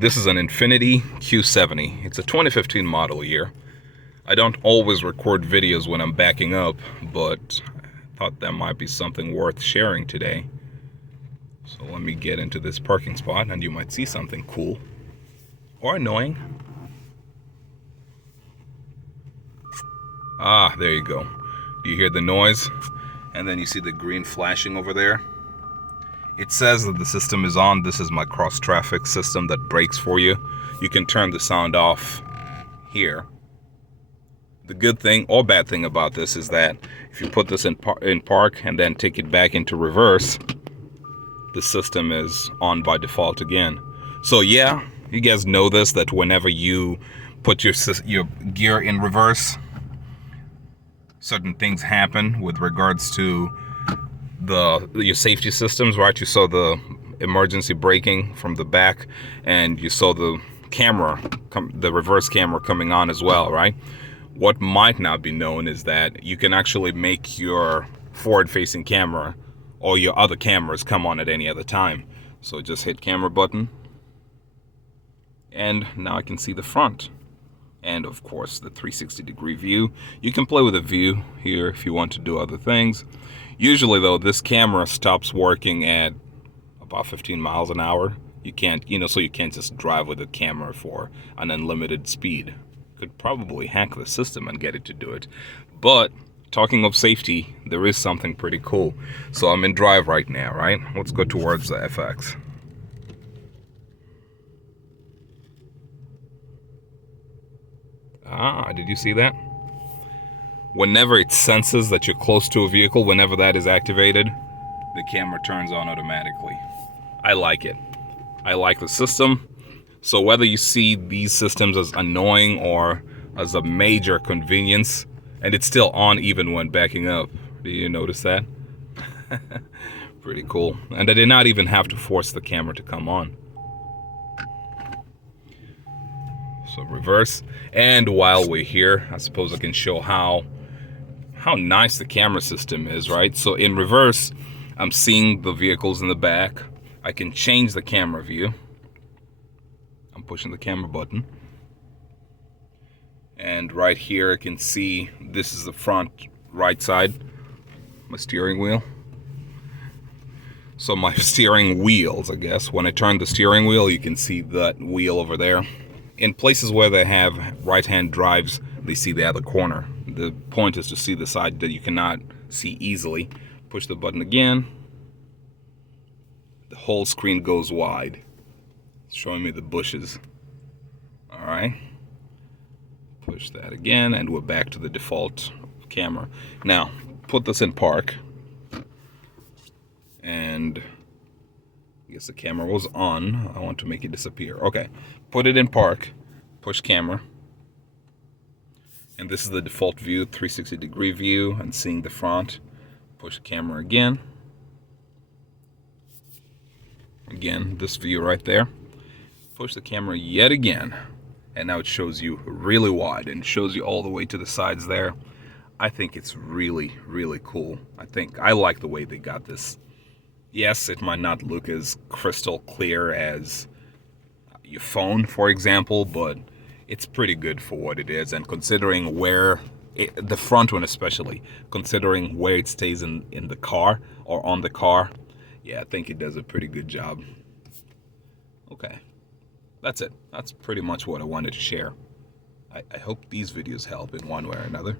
This is an Infiniti Q70. It's a 2015 model year. I don't always record videos when I'm backing up, but I thought that might be something worth sharing today. So let me get into this parking spot and you might see something cool or annoying. Ah, there you go. Do you hear the noise? And then you see the green flashing over there. It says that the system is on. This is my cross traffic system that brakes for you. You can turn the sound off here. The good thing or bad thing about this is that if you put this in park and then take it back into reverse, the system is on by default again. So yeah, you guys know this, that whenever you put your gear in reverse, certain things happen with regards to your safety systems, right? You saw the emergency braking from the back, and you saw the camera, the reverse camera coming on as well, right? What might not be known is that you can actually make your forward-facing camera or your other cameras come on at any other time. So just hit camera button, and now I can see the front. And of course the 360-degree view. You can play with the view here if you want to do other things. Usually though, this camera stops working at about 15 miles an hour. You can't, so you can't just drive with the camera for an unlimited speed. Could probably hack the system and get it to do it. But talking of safety, there is something pretty cool. So I'm in drive right now, right? Let's go towards the FX. Ah, did you see that? Whenever it senses that you're close to a vehicle, whenever that is activated, the camera turns on automatically. I like it. I like the system. So whether you see these systems as annoying or as a major convenience, and it's still on even when backing up. Do you notice that? Pretty cool. And I did not even have to force the camera to come on. So reverse. And while we're here, I suppose I can show how nice the camera system is, right? So in reverse, I'm seeing the vehicles in the back. I can change the camera view. I'm pushing the camera button. And right here I can see this is the front right side, my steering wheel. So my steering wheels, I guess, when I turn the steering wheel, you can see that wheel over there. In places where they have right-hand drives, they see the other corner. The point is to see the side that you cannot see easily. Push the button again. The whole screen goes wide. It's showing me the bushes. All right. Push that again, and we're back to the default camera. Now, put this in park. And I guess the camera was on. I want to make it disappear. Okay, put it in park, push camera. And this is the default view, 360-degree view, and seeing the front. Push camera again. Again, this view right there. Push the camera yet again. And now it shows you really wide and shows you all the way to the sides there. I think it's really, really cool. I like the way they got this. Yes, it might not look as crystal clear as your phone, for example, but it's pretty good for what it is. And considering the front one especially, considering where it stays in the car or on the car, yeah, I think it does a pretty good job. Okay, that's it. That's pretty much what I wanted to share. I hope these videos help in one way or another.